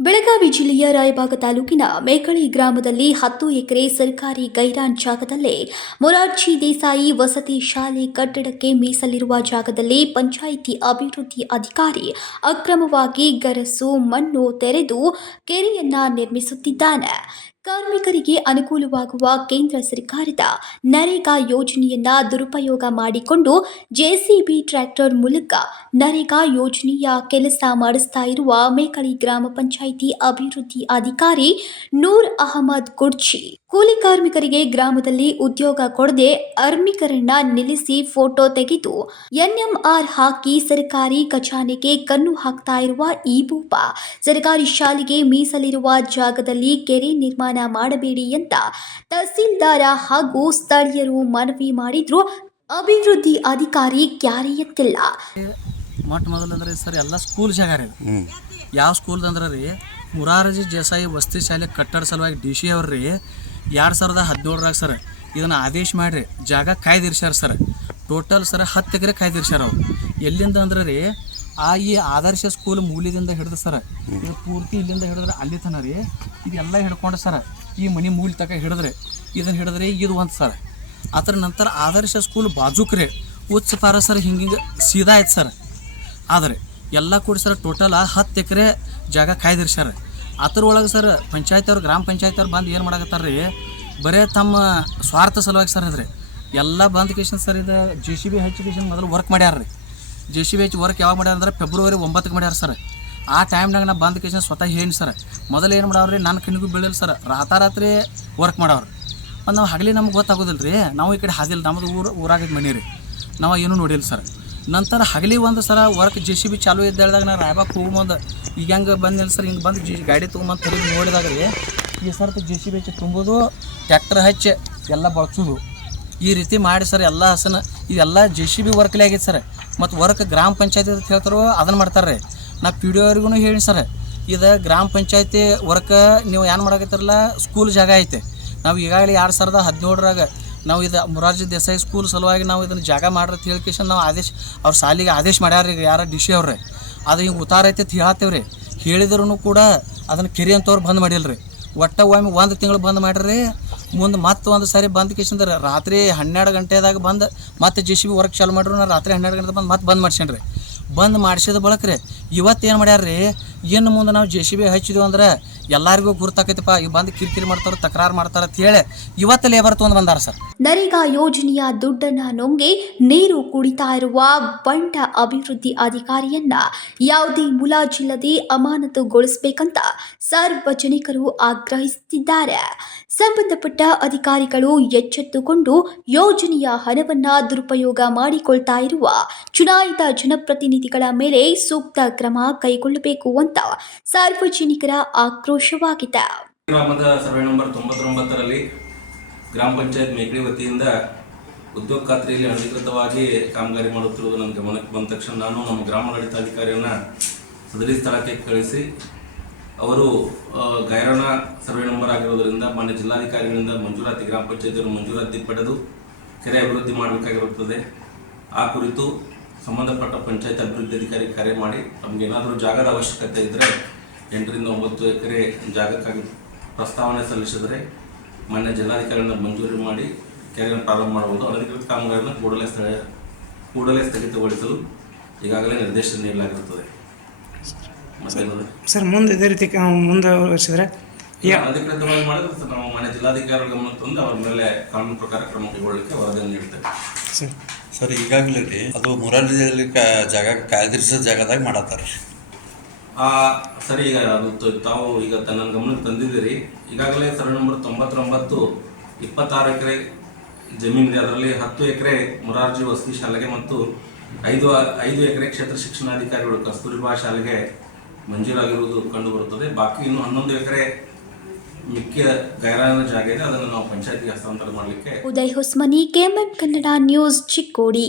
ಬೆಳಗಾವಿ ಜಿಲ್ಲೆಯ ರಾಯಬಾಗ ತಾಲೂಕಿನ ಮೇಕಳಿ ಗ್ರಾಮದಲ್ಲಿ ಹತ್ತು ಎಕರೆ ಸರ್ಕಾರಿ ಗೈರಾನ್ ಜಾಗದಲ್ಲೇ ಮೊರಾರ್ಜಿ ದೇಸಾಯಿ ವಸತಿ ಶಾಲೆ ಕಟ್ಟಡಕ್ಕೆ ಮೀಸಲಿರುವ ಜಾಗದಲ್ಲಿ ಪಂಚಾಯಿತಿ ಅಭಿವೃದ್ಧಿ ಅಧಿಕಾರಿ ಅಕ್ರಮವಾಗಿ ಗರಸು, ಮಣ್ಣು ತೆರೆದು ಕೆರೆಯನ್ನ ನಿರ್ಮಿಸುತ್ತಿದ್ದಾನೆ. ಕಾರ್ಮಿಕರಿಗೆ ಅನುಕೂಲವಾಗುವ ಕೇಂದ್ರ ಸರ್ಕಾರದ ನರೇಗಾ ಯೋಜನೆಯನ್ನ ದುರುಪಯೋಗ ಮಾಡಿಕೊಂಡು ಜೆಸಿಬಿ ಟ್ರ್ಯಾಕ್ಟರ್ ಮೂಲಕ ನರೇಗಾ ಯೋಜನೆಯ ಕೆಲಸ ಮಾಡಿಸ್ತಾ ಇರುವ ಮೇಕಳಿ ಗ್ರಾಮ ಪಂಚಾಯಿತಿ ಅಭಿವೃದ್ಧಿ ಅಧಿಕಾರಿ ನೂರ್ ಅಹಮದ್ ಕುರ್ಚಿ ಕೂಲಿ ಕಾರ್ಮಿಕರಿಗೆ ಗ್ರಾಮದಲ್ಲಿ ಉದ್ಯೋಗ ಕೊಡದೆ ಅರ್ಮಿಕರನ್ನ ನಿಲ್ಲಿಸಿ ಫೋಟೋ ತೆಗೆದು ಎನ್ಎಂಆರ್ ಹಾಕಿ ಸರ್ಕಾರಿ ಖಜಾನೆಗೆ ಕಣ್ಣು ಹಾಕ್ತಾ ಇರುವ ಈ ಭೂಪ. ಸರ್ಕಾರಿ ಶಾಲೆಗೆ ಮೀಸಲಿರುವ ಜಾಗದಲ್ಲಿ ಕೆರೆ ನಿರ್ಮಾಣ ಮಾಡಬೇಡಿ ಅಂತ ತಹಸೀಲ್ದಾರ ಹಾಗೂ ಸ್ಥಳೀಯರು ಮನವಿ ಮಾಡಿದ್ರು. ಅಭಿವೃದ್ಧಿ ಅಧಿಕಾರಿ ಕ್ಯಾರಿಯತ್ತಿಲ್ಲ. ಮೊಟ್ಟ ಮೊದಲಂದ್ರೆ ಸರ್ ಎಲ್ಲ ಸ್ಕೂಲ್ ಜಾಗ ರೀ ಯಾವ ಸ್ಕೂಲ್ ಅಂದ್ರೆ ರೀ ಮುರಾರಜಿ ದೇಸಾಯಿ ವಸತಿ ಶಾಲೆ ಕಟ್ಟಡ ಸಲುವಾಗಿ ಡಿ ಸಿ ಅವ್ರಿ ರೀ ಎರಡು ಸಾವಿರದ ಹದಿನೇಳರಾಗ ಸರ್ ಇದನ್ನು ಆದೇಶ ಮಾಡಿರಿ. ಜಾಗ ಕಾಯ್ದಿರ್ಸ್ಯಾರ ಸರ್. ಟೋಟಲ್ ಸರ್ ಹತ್ತು ಎಕರೆ ಕಾಯ್ದಿರ್ಸ್ಯಾರ ಅವ್ರು. ಎಲ್ಲಿಂದ ಅಂದ್ರೆ ರೀ ಆ ಈ ಆದರ್ಶ ಸ್ಕೂಲ್ ಮೂಲದಿಂದ ಹಿಡಿದು ಸರ್ ಇದು ಪೂರ್ತಿ ಇಲ್ಲಿಂದ ಹಿಡಿದ್ರೆ ಅಲ್ಲಿ ತನ ರೀ, ಇದೆಲ್ಲ ಹಿಡ್ಕೊಂಡು ಸರ್ ಈ ಮನೆ ಮೂಲ ತಕ ಹಿಡಿದ್ರೆ, ಇದನ್ನು ಹಿಡಿದ್ರೆ ಇದು ಒಂದು ಸರ್ ಅದರ ನಂತರ ಆದರ್ಶ ಸ್ಕೂಲ್ ಬಾಜುಕ್ರೆ ಉಚ್ಚ ಪಾರ ಸರ್ ಹಿಂಗೆ ಹಿಂಗೆ ಸೀದಾ ಆಯ್ತು ಸರ್ ಆದರೆ ಎಲ್ಲ ಕೂಡಿ ಸರ್ ಟೋಟಲ್ ಹತ್ತು ಎಕರೆ ಜಾಗ ಕಾಯ್ದಿರ್ಸ್ಯಾರ ಅದ್ರೊಳಗೆ ಸರ್ ಪಂಚಾಯತ್ ಅವ್ರು, ಗ್ರಾಮ ಪಂಚಾಯತ್ ಅವ್ರು ಬಂದು ಏನು ಮಾಡಕತ್ತಾರ ರೀ, ಬರೇ ತಮ್ಮ ಸ್ವಾರ್ಥ ಸಲುವಾಗಿ ಸರ್ ಅದ್ರಿ ಎಲ್ಲ ಬಂದ ಕೇಶನ್ ಸರ್ ಇದು ಜೆ ಸಿ ಬಿ ಹಚ್ಚಿ ಕೇಶನ್ ಮೊದಲು ವರ್ಕ್ ಮಾಡ್ಯಾರ ರೀ. ಜೆ ಸಿ ಬಿ ಎಚ್ ವರ್ಕ್ ಯಾವಾಗ ಮಾಡ್ಯಾರ ಅಂದ್ರೆ ಫೆಬ್ರವರಿ ಒಂಬತ್ತಕ್ಕೆ ಮಾಡ್ಯಾರ ಸರ್ ಆ ಟೈಮ್ನಾಗ ನಾ ಬಂದ ಕೇಶನ್ ಸ್ವತಃ ಹೇಳಿ ಸರ್ ಮೊದಲು ಏನು ಮಾಡವ್ರಿ ನನ್ನ ಕಣ್ಣಿಗೂ ಬೀಳಿಲ್ಲ ಸರ್ ರಾತಾರಾತ್ರಿ ವರ್ಕ್ ಮಾಡವ್ರು. ಮತ್ತು ನಾವು ಹಗಲಿ ನಮ್ಗೆ ಗೊತ್ತಾಗೋದಿಲ್ಲ ರೀ ನಾವು ಈ ಕಡೆ ಹಾದಿಲ್ಲ ನಮ್ಮದು ಊರು ಊರಾಗಿದ್ದು ಮನೆ ರೀ ನಾವು ಏನು ನೋಡಿಲ್ಲ ಸರ್ ನಂತರ ಹಗಲಿ ಒಂದು ಸರ ವರ್ಕ್ ಜೆ ಸಿ ಬಿ ಚಾಲು ಹೇಳಿದಾಗ ನಾ ರಾಯಬಾಗ್ ಹೋಗ್ಬಂದು ಈಗ ಹೆಂಗೆ ಬಂದಿಲ್ಲ ಸರ್ ಹಿಂಗೆ ಬಂದು ಜಿ ಗಾಡಿ ತೊಗೊಂಬಂದು ತರಿ ನೋಡಿದಾಗ ರೀ, ಈ ಸರ್ ಜೆ ಸಿ ಬಿ ಹಚ್ಚಿ ತುಂಬೋದು ಟ್ಯಾಕ್ಟರ್ ಹಚ್ಚಿ ಎಲ್ಲ ಬಳಸೋದು. ಈ ರೀತಿ ಮಾಡಿ ಸರ್ ಎಲ್ಲ ಹಸನ, ಇದೆಲ್ಲ ಜೆ ಸಿ ಬಿ ವರ್ಕ್ಲೇ ಆಗೈತೆ ಸರ್ ಮತ್ತು ವರ್ಕ್ ಗ್ರಾಮ ಪಂಚಾಯತಿ ಅಂತ ಹೇಳ್ತಾರೋ ಅದನ್ನು ಮಾಡ್ತಾರೆ ರೀ ನಾ ಪಿ ಡಿ ಅವ್ರಿಗೂ ಹೇಳಿ ಸರ್, ಇದು ಗ್ರಾಮ ಪಂಚಾಯತಿ ವರ್ಕ ನೀವು ಏನು ಮಾಡಕತ್ತಿರಲ್ಲ ಸ್ಕೂಲ್ ಜಾಗ ಐತೆ. ನಾವು ಈಗಾಗಲೇ ಎರಡು ಸಾವಿರದ ಹದಿನೇಳರಾಗ ನಾವು ಇದು ಮುರಾರ್ಜಿ ದೇಸಾಯಿ ಸ್ಕೂಲ್ ಸಲುವಾಗಿ ನಾವು ಇದನ್ನು ಜಾಗ ಮಾಡ್ರಿ ಅಂತ ನಾವು ಆದೇಶ, ಅವ್ರ ಸಾಲಿಗೆ ಆದೇಶ ಮಾಡ್ಯಾರ ರೀ ಯಾರ ಡಿ ಸಿ ಅವ್ರೆ ಅದು ಹಿಂಗೆ ಉತ್ತಾರ ಐತೆ ಅಂತ ಹೇಳತ್ತೇವೆ ರೀ ಹೇಳಿದ್ರು ಕೂಡ ಅದನ್ನು ಕೆರೆ ಅಂತವ್ರು ಬಂದ್ ಮಾಡಿಲ್ಲ ರೀ ಒಟ್ಟು ಒಮ್ಮೆ ಒಂದು ತಿಂಗಳು ಬಂದ್ ಮಾಡ್ರಿ. ಮುಂದೆ ಮತ್ತೆ ಒಂದು ಸಾರಿ ಬಂದ ಕಿಶಂದ್ರೆ ರಾತ್ರಿ ಹನ್ನೆರಡು ಗಂಟೆದಾಗ ಬಂದು ಮತ್ತೆ ಜಿ ಸಿ ಬಿ ವರ್ಕ್ ಚಾಲು ಮಾಡ್ರು ನಾ ರಾತ್ರಿ ಹನ್ನೆರಡು ಗಂಟೆ ಬಂದು ಮತ್ತೆ ಬಂದ್ ಮಾಡ್ಸೇನ್ರಿ ಬಂದ್ ಮಾಡಿಸಿದ ಬಳಕ್ರಿ. ಇವತ್ತು ಏನು ಮಾಡ್ಯಾರ ರೀ ಇನ್ನು ಮುಂದೆ ನಾವು ಜೆ ಸಿ ಬಿ ಹಚ್ಚಿದ್ವಿ ಅಂದ್ರೆ ಎಲ್ಲರಿಗೂ ಗುರ್ತಾಕೈತಪ್ಪ. ಈ ಬಂದು ಕಿರಿಕಿರಿ ಮಾಡ್ತಾರ ತಕರಾರು ಮಾಡ್ತಾರ ಅಂತ ಹೇಳಿ ಇವತ್ತು ಲೇಬರ್ ತೊಗೊಂಡು ಬಂದಾರ ಸರ್. ನರೇಗಾ ಯೋಜನೆಯ ದುಡ್ಡನ್ನ ನುಂಗಿ ನೀರು ಕುಡಿತಾ ಇರುವ ಬಂಡ ಅಭಿವೃದ್ಧಿ ಅಧಿಕಾರಿಯನ್ನ ಯಾವುದೇ ಮುಲಾಜಿಲ್ಲದೆ ಅಮಾನತುಗೊಳಿಸಬೇಕಂತ ಸಾರ್ವಜನಿಕರು ಆಗ್ರಹಿಸುತ್ತಿದ್ದಾರೆ. ಸಂಬಂಧಪಟ್ಟ ಅಧಿಕಾರಿಗಳು ಎಚ್ಚೆತ್ತುಕೊಂಡು ಯೋಜನೆಯ ಹಣವನ್ನ ದುರುಪಯೋಗ ಮಾಡಿಕೊಳ್ತಾ ಇರುವ ಚುನಾಯಿತ ಜನಪ್ರತಿನಿಧಿಗಳ ಮೇಲೆ ಸೂಕ್ತ ಕ್ರಮ ಕೈಗೊಳ್ಳಬೇಕು ಅಂತ ಸಾರ್ವಜನಿಕರ ಆಕ್ರೋಶವಾಗಿದೆ ಗ್ರಾಮದ ಸರ್ವೆ ನಂಬರ್ ತೊಂಬತ್ತೊಂಬತ್ತರಲ್ಲಿ ಗ್ರಾಮ ಪಂಚಾಯತ್ ಮೇಕಡಿ ವತಿಯಿಂದ ಉದ್ಯೋಗ ಖಾತ್ರಿಯಲ್ಲಿ ಅಧಿಕೃತವಾಗಿ ಕಾಮಗಾರಿ ಮಾಡುತ್ತಿರುವುದು ನನ್ನ ಗಮನಕ್ಕೆ ಬಂದ ತಕ್ಷಣ ನಾನು ನಮ್ಮ ಗ್ರಾಮಾಡಳಿತಾಧಿಕಾರಿಯನ್ನು ಸದರಿ ಸ್ಥಳಕ್ಕೆ ಕಳಿಸಿ, ಅವರು ಗೈರಣ ಸರ್ವೆ ನಂಬರ್ ಆಗಿರೋದರಿಂದ ಮಾನ್ಯ ಜಿಲ್ಲಾಧಿಕಾರಿಗಳಿಂದ ಮಂಜೂರಾತಿ ಗ್ರಾಮ ಪಂಚಾಯತಿಯನ್ನು ಮಂಜೂರಾತಿ ಪಡೆದು ಕೆರೆ ಅಭಿವೃದ್ಧಿ ಮಾಡಬೇಕಾಗಿರುತ್ತದೆ. ಆ ಕುರಿತು ಸಂಬಂಧಪಟ್ಟ ಪಂಚಾಯತ್ ಅಭಿವೃದ್ಧಿ ಅಧಿಕಾರಿ ಕರೆ ಮಾಡಿ ತಮಗೇನಾದರೂ ಜಾಗದ ಅವಶ್ಯಕತೆ ಇದ್ದರೆ ಎಂಟರಿಂದ ಒಂಬತ್ತು ಎಕರೆ ಜಾಗಕ್ಕಾಗಿ ಪ್ರಸ್ತಾವನೆ ಸಲ್ಲಿಸಿದರೆ ಮಾನ್ಯ ಜಿಲ್ಲಾಧಿಕಾರಿಗಳನ್ನ ಮಂಜೂರಿ ಮಾಡಿ ಕೆರೆಯನ್ನು ಪ್ರಾರಂಭ ಮಾಡಬಹುದು ಅನಧಿಕೃತ ಕಾಮಗಾರಿಯನ್ನು ಕೂಡಲೇ ಸ್ಥಳ ಕೂಡಲೇ ಸ್ಥಗಿತಗೊಳಿಸಲು ಈಗಾಗಲೇ ನಿರ್ದೇಶನ ನೀಡಲಾಗಿರುತ್ತದೆ? ಸರ್ ಮುಂದೆ ಇದೇ ರೀತಿ ಮುಂದೆ ಮುಂದುವರಿಸಿದ್ರೆ ಯಾ ಅನಧಿಕೃತವಾಗಿ ಮಾಡಿದ್ರೆ ಸರ್ ನಾವು ಮಾನ್ಯ ಜಿಲ್ಲಾಧಿಕಾರಿಗಳ ಗಮನ ತಂದು ಅವ್ರ ಮೇಲೆ ಕಾನೂನು ಪ್ರಕಾರ ಕ್ರಮ ಕೈಗೊಳ್ಳಲಿಕ್ಕೆ ವರದಿಯನ್ನು ನೀಡ್ತೇವೆ ಸರ್. ಸರ್ ಈಗಾಗಲೇ ರೀ ಅದು ಮುರಾರ್ಜಿಯಲ್ಲಿ ಕ ಜಾಗ ಕಾಯ್ದಿರಿಸಿದ ಜಾಗದಾಗ ಮಾಡತ್ತಾರೆ. ರೀ ಸರಿ, ಈಗ ಅದು ತಾವು ಈಗ ತನ್ನ ಗಮನಕ್ಕೆ ತಂದಿದ್ದೀರಿ. ಈಗಾಗಲೇ ಸರ್ವೆ ನಂಬರ್ ತೊಂಬತ್ತೊಂಬತ್ತು, ಇಪ್ಪತ್ತಾರು ಎಕರೆ ಜಮೀನಿದೆ. ಅದರಲ್ಲಿ ಹತ್ತು ಎಕರೆ ಮುರಾರ್ಜಿ ವಸತಿ ಶಾಲೆಗೆ ಮತ್ತು ಐದು ಐದು ಎಕರೆ ಕ್ಷೇತ್ರ ಶಿಕ್ಷಣಾಧಿಕಾರಿಗಳು ಕಸ್ತೂರಿಬಾ ಶಾಲೆಗೆ ಮಂಜೂರಾಗಿರುವುದು ಕಂಡು ಬರುತ್ತದೆ ಬಾಕಿ ಇನ್ನು ಹನ್ನೊಂದು ಎಕರೆ ಮುಖ್ಯ ಗೈರಾನ ಜಾಗ ಇದೆ. ಅದನ್ನು ನಾವು ಪಂಚಾಯತಿಗೆ ಹಸ್ತಾಂತರ ಮಾಡಲಿಕ್ಕೆ ಉದಯ್ ಹೊಸ್ಮನಿ, ಕೆಎಂಎಂ ಕನ್ನಡ ನ್ಯೂಸ್ ಚಿಕ್ಕೋಡಿ.